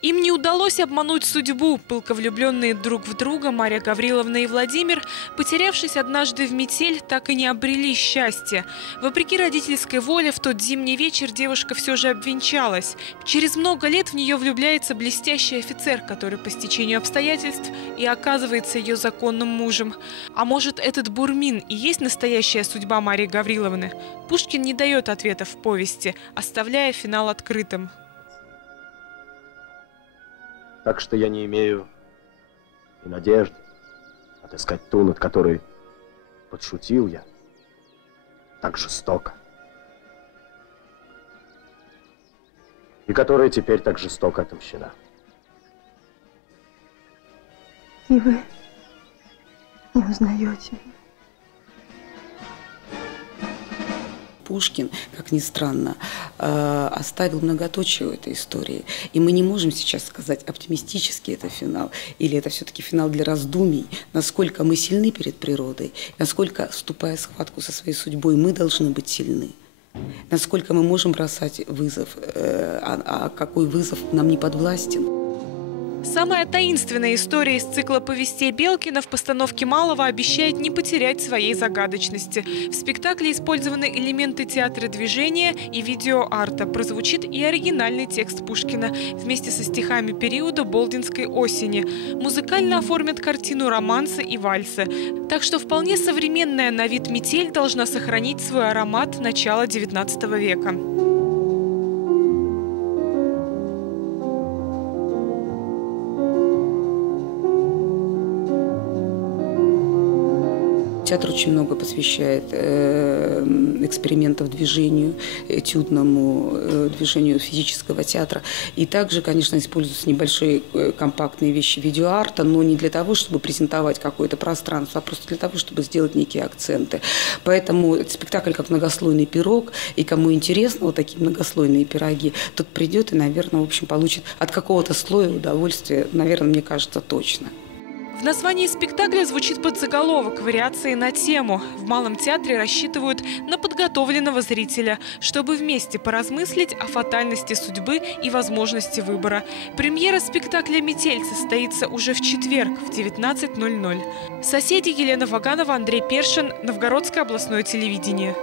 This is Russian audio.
Им не удалось обмануть судьбу. Пылко влюбленные друг в друга Марья Гавриловна и Владимир, потерявшись однажды в метель, так и не обрели счастья. Вопреки родительской воле, в тот зимний вечер девушка все же обвенчалась. Через много лет в нее влюбляется блестящий офицер, который по стечению обстоятельств и оказывается ее законным мужем. А может, этот Бурмин и есть настоящая судьба Марьи Гавриловны? Пушкин не дает ответов в повести, оставляя финал открытым. Так что я не имею и надежды отыскать ту, над которой подшутил я так жестоко. И которая теперь так жестоко отомщена. И вы не узнаете меня. Пушкин, как ни странно, оставил многоточие у этой истории. И мы не можем сейчас сказать, оптимистический это финал, или это все-таки финал для раздумий, насколько мы сильны перед природой, насколько, вступая в схватку со своей судьбой, мы должны быть сильны. Насколько мы можем бросать вызов, а какой вызов нам не подвластен. Самая таинственная история из цикла повестей Белкина в постановке Малого обещает не потерять своей загадочности. В спектакле использованы элементы театра движения и видеоарта. Прозвучит и оригинальный текст Пушкина вместе со стихами периода Болдинской осени. Музыкально оформят картину романсы и вальсы. Так что вполне современная на вид метель должна сохранить свой аромат начала XIX века. Театр очень много посвящает экспериментов движению, этюдному движению физического театра. И также, конечно, используются небольшие компактные вещи видеоарта, но не для того, чтобы презентовать какое-то пространство, а просто для того, чтобы сделать некие акценты. Поэтому этот спектакль как многослойный пирог, и кому интересно вот такие многослойные пироги, тот придет и, наверное, в общем, получит от какого-то слоя удовольствие, наверное, мне кажется, точно. В названии спектакля звучит подзаголовок «Вариации на тему». В Малом театре рассчитывают на подготовленного зрителя, чтобы вместе поразмыслить о фатальности судьбы и возможности выбора. Премьера спектакля «Метель» состоится уже в четверг в 19:00. Соседи: Елена Ваганова, Андрей Першин, Новгородское областное телевидение.